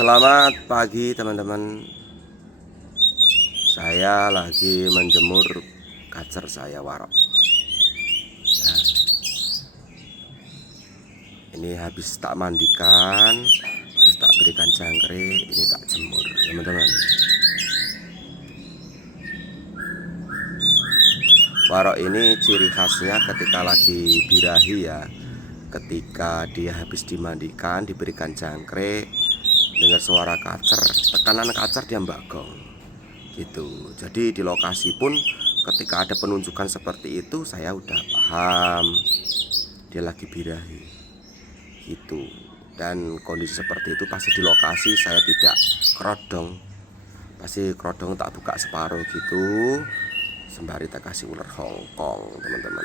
Selamat pagi teman-teman. Saya lagi menjemur kacer saya warok. Nah, ini habis tak mandikan, terus tak berikan jangkrik, ini tak jemur teman-teman. Warok ini ciri khasnya ketika lagi birahi ya. Ketika dia habis dimandikan, diberikan jangkrik, dengar suara kacer, tekanan kacer dia mbagong gitu. Jadi di lokasi pun ketika ada penunjukan seperti itu saya udah paham dia lagi birahi gitu. Dan kondisi seperti itu pasti di lokasi saya tidak kerodong, pasti kerodong tak buka separuh gitu, sembari tak kasih ular Hongkong teman-teman.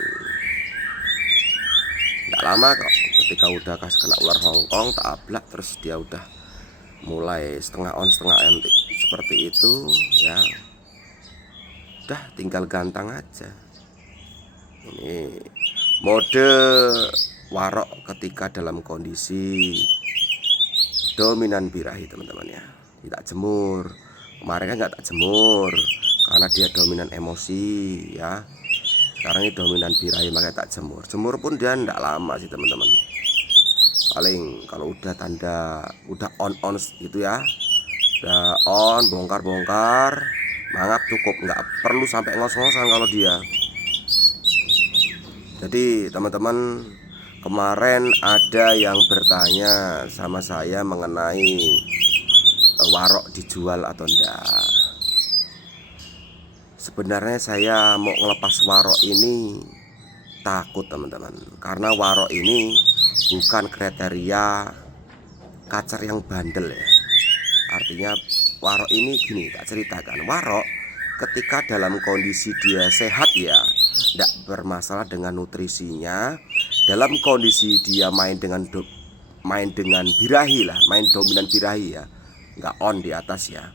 Nggak lama kok, ketika udah kasih kena ular Hongkong tak ablak, terus dia udah mulai setengah on setengah entik seperti itu ya. Udah tinggal gantang aja. Ini mode warok ketika dalam kondisi dominan birahi teman-teman ya. Tidak jemur. Kemarin kan nggak tak jemur karena dia dominan emosi ya. Sekarang ini dominan birahi makanya tak jemur. Jemur pun dia nggak lama sih teman-teman. Paling kalau udah tanda udah on gitu ya, udah on bongkar mangap cukup, nggak perlu sampai ngos-ngosan kalau dia. Jadi teman-teman, kemarin ada yang bertanya sama saya mengenai warok dijual atau enggak. Sebenarnya saya mau ngelepas warok ini takut teman-teman, karena warok ini bukan kriteria kacer yang bandel ya. Artinya warok ini gini, tak ceritakan, warok ketika dalam kondisi dia sehat ya, tidak bermasalah dengan nutrisinya, dalam kondisi dia main dengan birahi lah, main dominan birahi ya, nggak on di atas ya,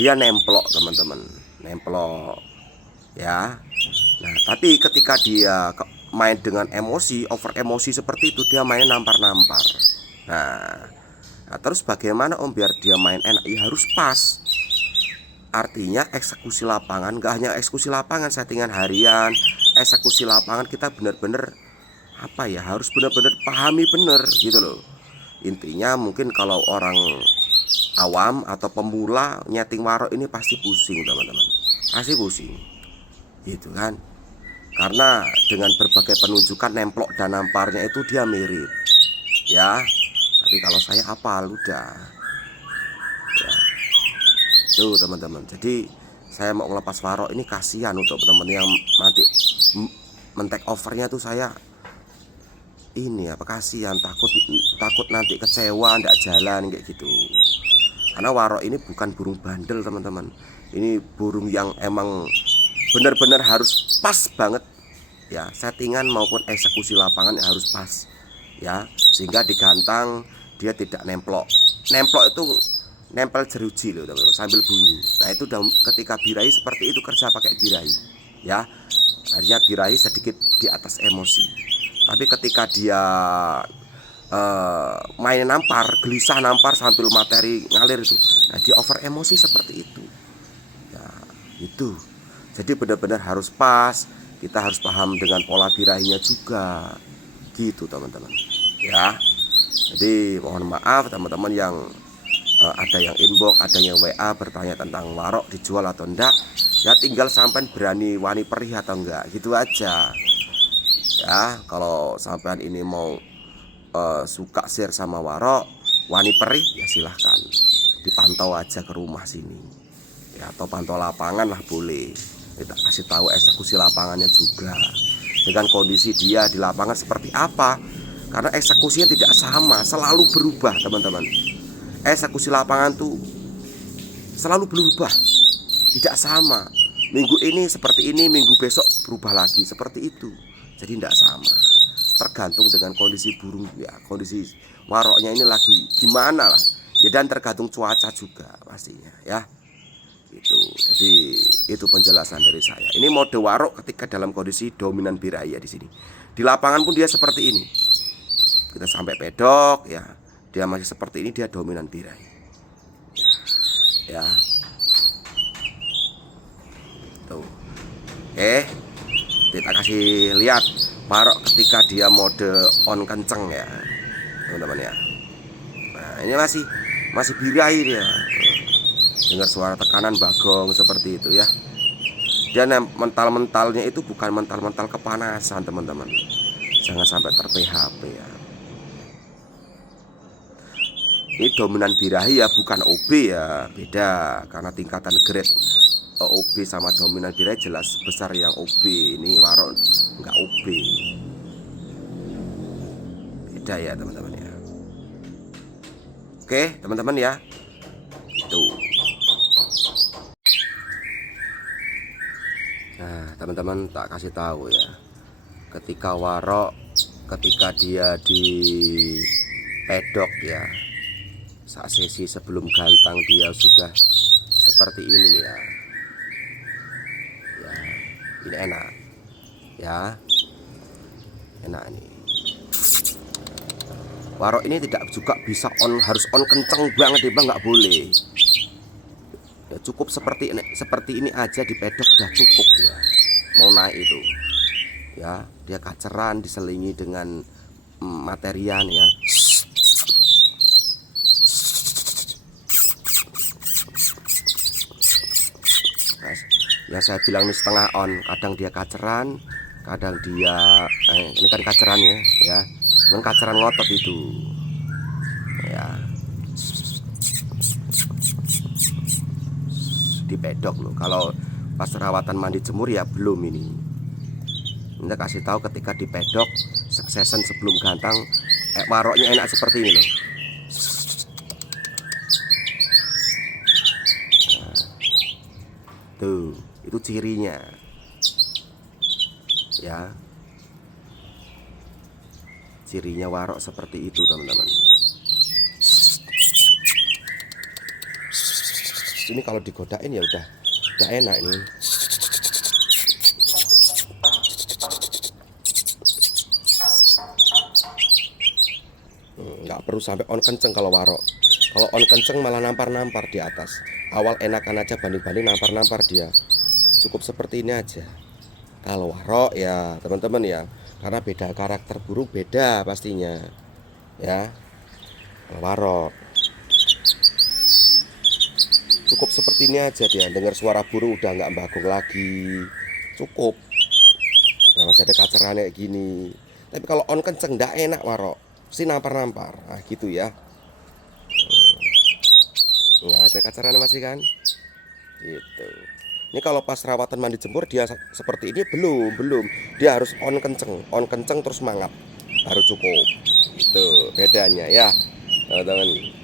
dia nemplok teman-teman, nemplok ya. Nah tapi ketika dia main dengan emosi, over emosi seperti itu, dia main nampar-nampar. Nah, terus bagaimana om biar dia main enak? Ya harus pas. Artinya eksekusi lapangan, gak hanya eksekusi lapangan, settingan harian, eksekusi lapangan kita benar-benar apa ya, harus benar-benar pahami bener gitu loh. Intinya mungkin kalau orang awam atau pemula nyeting warok ini pasti pusing teman-teman, pasti pusing gitu kan, karena dengan berbagai penunjukan nemplok dan namparnya itu dia mirip ya. Tapi kalau saya hafal udah ya tuh teman-teman. Jadi saya mau ngelepas warok ini kasihan untuk teman-teman yang nanti men-take overnya tuh, saya ini apa, kasihan, takut nanti kecewa ndak jalan kayak gitu. Karena warok ini bukan burung bandel teman-teman, ini burung yang emang benar-benar harus pas banget ya, settingan maupun eksekusi lapangan harus pas ya, sehingga digantang dia tidak nemplok. Nemplok itu nempel jeruji loh teman-teman, sambil bunyi. Nah itu ketika birahi seperti itu, kerja pakai birahi ya, akhirnya birahi sedikit di atas emosi. Tapi ketika dia main nampar, gelisah nampar sambil materi ngalir itu, nah dia over emosi seperti itu ya itu. Jadi benar-benar harus pas, kita harus paham dengan pola birahinya juga gitu teman-teman ya. Jadi mohon maaf teman-teman yang ada yang inbox, ada yang WA bertanya tentang warok dijual atau enggak ya, tinggal sampean berani wani perih atau enggak gitu aja ya. Kalau sampean ini mau suka share sama warok, wani perih ya silahkan dipantau aja ke rumah sini ya, atau pantau lapangan lah boleh, kita kasih tahu eksekusi lapangannya juga dengan kondisi dia di lapangan seperti apa, karena eksekusinya tidak sama, selalu berubah teman-teman. Eksekusi lapangan tuh selalu berubah, tidak sama. Minggu ini seperti ini, minggu besok berubah lagi seperti itu. Jadi tidak sama, tergantung dengan kondisi burung ya, kondisi waroknya ini lagi gimana lah ya, dan tergantung cuaca juga pastinya ya itu. Jadi itu penjelasan dari saya. Ini mode warok ketika dalam kondisi dominan birahi ya. Di sini di lapangan pun dia seperti ini, kita sampai pedok ya, dia masih seperti ini, dia dominan birahi ya. Tuh. Oke, kita kasih lihat Warok ketika dia mode on kenceng ya, teman-teman ya. Nah, ini masih birahi dia. Dengar suara tekanan bagong seperti itu ya. Dan mental-mentalnya itu bukan mental-mental kepanasan, teman-teman. Jangan sampai ter-PHP ya. Ini dominan birahi ya, bukan OB ya, beda. Karena tingkatan grade OB sama dominan birahi jelas besar yang OB. Ini Warok nggak OB, beda ya teman-teman ya. Oke teman-teman ya, itu. Nah teman-teman tak kasih tahu ya, ketika Warok ketika dia di pedok ya, saat sesi sebelum gantang dia sudah seperti ini nih ya. Ya, ini enak ya, enak nih. Warok ini tidak juga bisa harus on kenceng banget ya bang, nggak boleh ya, cukup seperti ini aja di pedok udah cukup ya. Mau naik itu ya, dia kaceran diselingi dengan materian ya. Nah, ya saya bilang ini setengah on, kadang dia kaceran, kadang dia ini kan kaceran ya, cuman kaceran ngotot itu ya. Di pedok loh, kalau pas rawatan mandi jemur ya belum. Ini kasih tahu ketika di pedok suksesan sebelum gantang, Waroknya enak seperti ini loh. Nah, tuh itu cirinya ya, cirinya Warok seperti itu teman-teman. Ini kalau digodain ya udah enak ini. Nggak perlu sampai on kenceng kalau Warok. Kalau on kenceng malah nampar-nampar di atas. Awal enakan aja banding-banding nampar-nampar dia. Cukup seperti ini aja. Kalau Warok ya teman-teman ya, karena beda karakter burung, beda pastinya ya. Kalau Warok cukup seperti ini aja dia, dengar suara burung udah nggak bagong lagi, cukup. Nah, masih ada kaceran kayak gini. Tapi kalau on kenceng nggak enak Warok, mesti nampar-nampar. Nah gitu ya. Nggak ada kaceran masih kan gitu. Ini kalau pas rawatan mandi jemur dia seperti ini belum, dia harus on kenceng terus semangat baru cukup. Itu bedanya ya teman-teman.